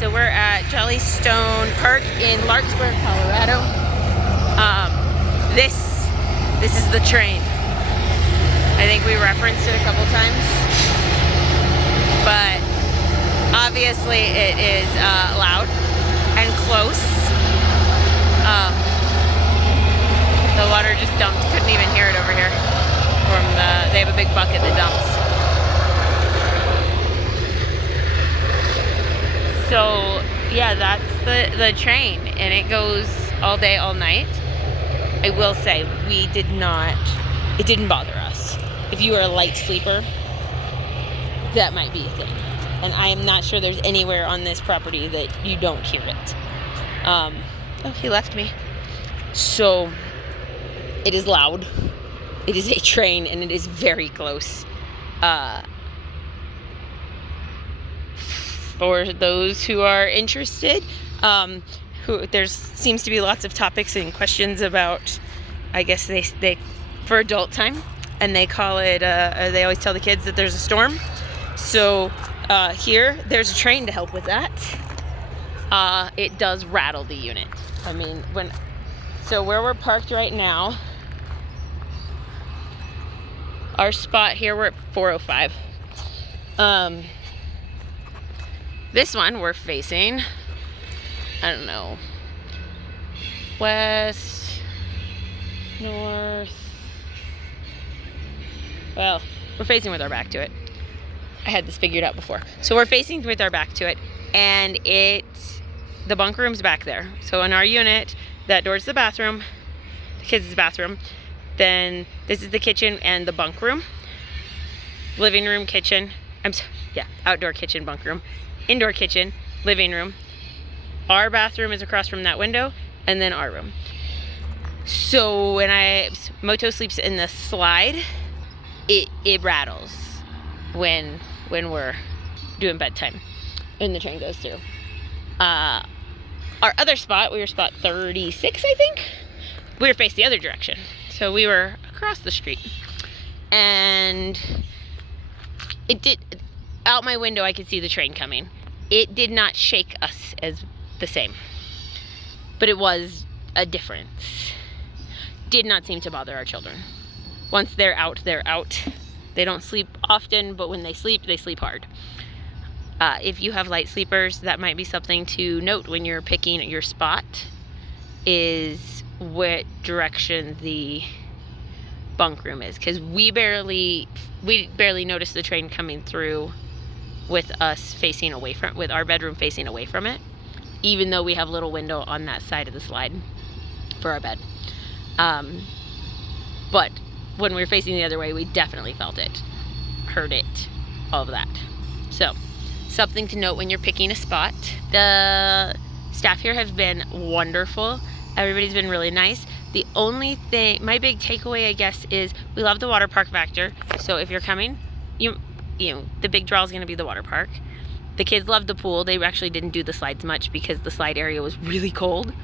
so we're at Jellystone Park in Larkspur, Colorado. This is the train. I think we referenced it a couple times, but obviously it is loud and close. The water just dumped. Couldn't even hear it over here. They have a big bucket that dumps. So yeah, that's the train, and it goes all day, all night. I will say it didn't bother us. If you are a light sleeper, that might be a thing. And I am not sure there's anywhere on this property that you don't hear it. Oh, he left me. So it is loud. It is a train, and it is very close. For those who are interested, there seems to be lots of topics and questions about, I guess they for adult time, and they call it, they always tell the kids that there's a storm. So here, there's a train to help with that. It does rattle the unit. I mean, so where we're parked right now, our spot here, we're at 405. This one we're facing, I don't know, west, north. Well, we're facing with our back to it. I had this figured out before. So we're facing with our back to it, and the bunk room's back there. So in our unit, that door's the bathroom, the kids' bathroom. Then this is the kitchen and the bunk room. Living room, kitchen. Outdoor kitchen, bunk room. Indoor kitchen, living room. Our bathroom is across from that window, and then our room. So when Moto sleeps in the slide, it rattles when we're doing bedtime and the train goes through. Our other spot, we were spot 36, I think. We were faced the other direction. So we were across the street. And out my window I could see the train coming. It did not shake us as the same, but it was a difference. Did not seem to bother our children. Once they're out, they're out. They don't sleep often, but when they sleep hard. If you have light sleepers, that might be something to note when you're picking your spot, is what direction the bunk room is, because we barely noticed the train coming through with us facing away from, with our bedroom facing away from it, even though we have a little window on that side of the slide for our bed. But when we were facing the other way, we definitely felt it, heard it, all of that. So something to note when you're picking a spot. The staff here has been wonderful. Everybody's been really nice. The only thing, my big takeaway, I guess, is we love the water park factor. So if you're coming, you know, the big draw is going to be the water park. The kids love the pool. They actually didn't do the slides much because the slide area was really cold.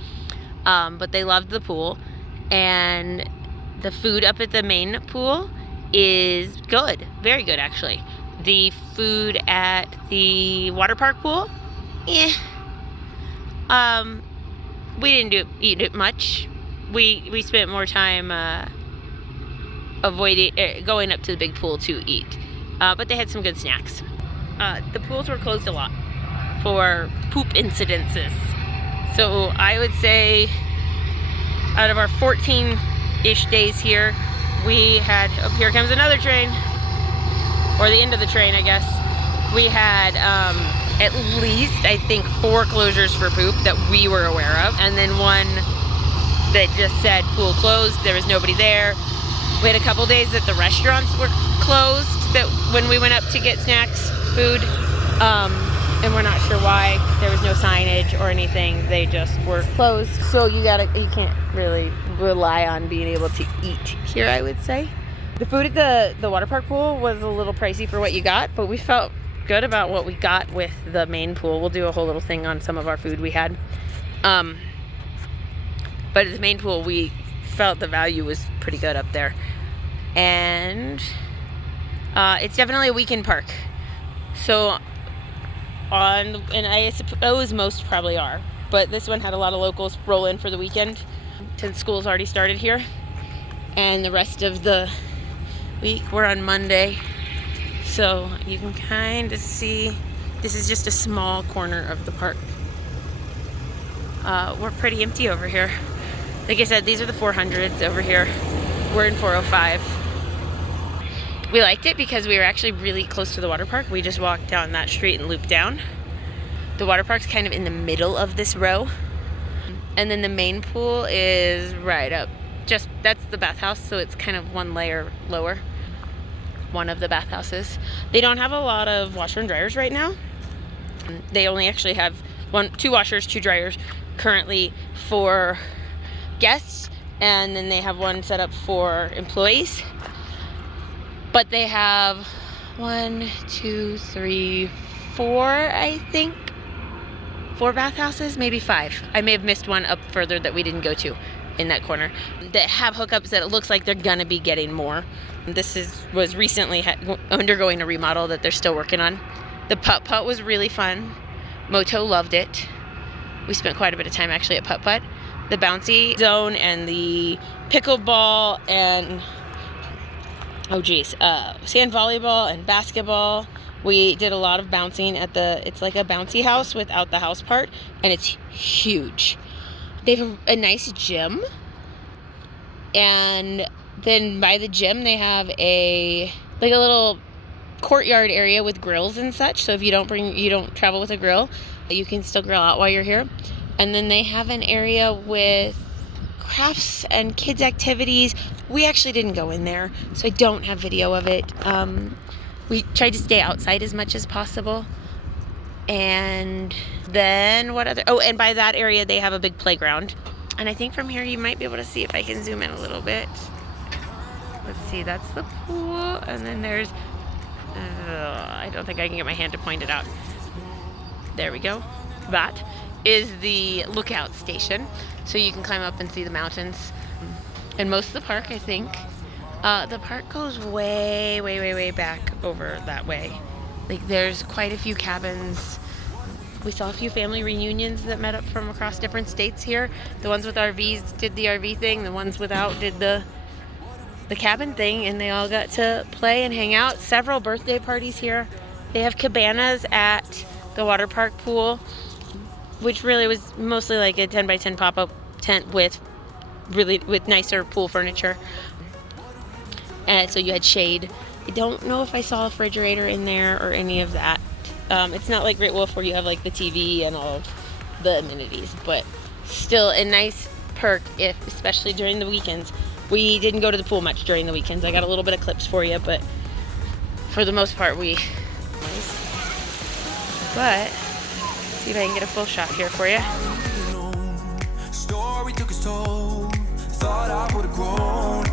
But they loved the pool. And the food up at the main pool is good. Very good, actually. The food at the water park pool, we didn't eat it much. We spent more time going up to the big pool to eat. But they had some good snacks. The pools were closed a lot for poop incidences. So I would say out of our 14-ish days here, we had, oh, here comes another train, or the end of the train, I guess. We had at least, I think, 4 closures for poop that we were aware of, and then one that just said pool closed. There was nobody there. We had a couple days that the restaurants were closed, that when we went up to get snacks, food, and we're not sure why. There was no signage or anything. They just were closed. So you can't really rely on being able to eat here, I would say. The food at the water park pool was a little pricey for what you got, but we felt good about what we got with the main pool. We'll do a whole little thing on some of our food we had. But at the main pool, we felt the value was pretty good up there. And it's definitely a weekend park. So and I suppose most probably are, but this one had a lot of locals roll in for the weekend since school's already started here, and the rest of the week we're on Monday. So you can kind of see this is just a small corner of the park. We're pretty empty over here. Like I said, these are the 400s over here. We're in 405. We liked it because we were actually really close to the water park. We just walked down that street and looped down. The water park's kind of in the middle of this row. And then the main pool is right up. That's the bathhouse, so it's kind of one layer lower. One of the bathhouses. They don't have a lot of washer and dryers right now. They only actually have two washers, 2 dryers currently for guests, and then they have one set up for employees. But they have 1, 2, 3, 4, I think. 4 bathhouses, maybe 5. I may have missed one up further that we didn't go to in that corner that have hookups that it looks like they're gonna be getting more. This was recently undergoing a remodel that they're still working on. The putt-putt was really fun. Moto loved it. We spent quite a bit of time actually at putt-putt. The bouncy zone and the pickleball and sand volleyball and basketball. We did a lot of bouncing at it's like a bouncy house without the house part, and it's huge. They have a nice gym, and then by the gym they have a little courtyard area with grills and such. So if you don't travel with a grill, you can still grill out while you're here. And then they have an area with crafts and kids activities. We actually didn't go in there, so I don't have video of it. We tried to stay outside as much as possible. And then and by that area they have a big playground. And I think from here you might be able to see, if I can zoom in a little bit. Let's see, that's the pool, and then there's I don't think I can get my hand to point it out. There we go. That is the lookout station, so you can climb up and see the mountains. And most of the park, I think, the park goes way, way, way, way back over that way. Like, there's quite a few cabins. We saw a few family reunions that met up from across different states here. The ones with RVs did the RV thing. The ones without did the cabin thing, and they all got to play and hang out. Several birthday parties here. They have cabanas at the water park pool, which really was mostly like a 10 by 10 pop-up tent with nicer pool furniture. And so you had shade. I don't know if I saw a refrigerator in there or any of that. It's not like Great Wolf where you have like the TV and all of the amenities, but still a nice perk, especially during the weekends. We didn't go to the pool much during the weekends. I got a little bit of clips for you, but for the most part But see if I can get a full shot here for you. Story took its toll. Thought I would have grown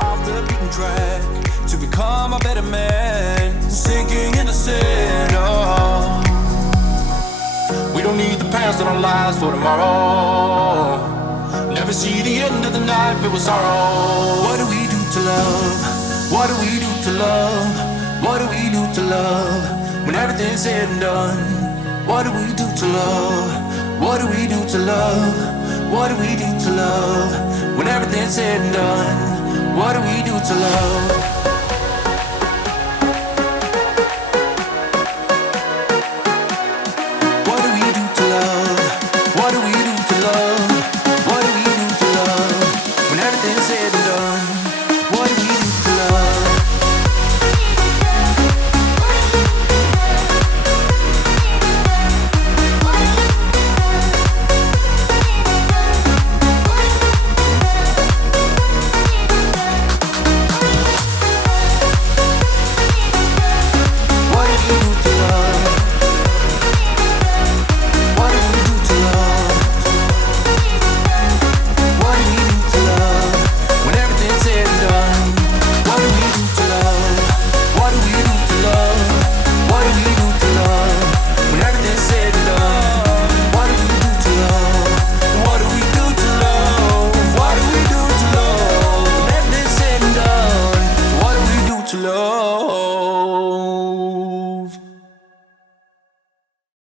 off the beaten track to become a better man, sinking in the sand. We don't need the past in our lives for tomorrow. Never see the end of the night filled with sorrow. What do we do to love? What do we do to love? What do we do to love when everything's said and done? What do we do to love? What do we do to love? What do we do to love when everything's said and done? What do we do to love?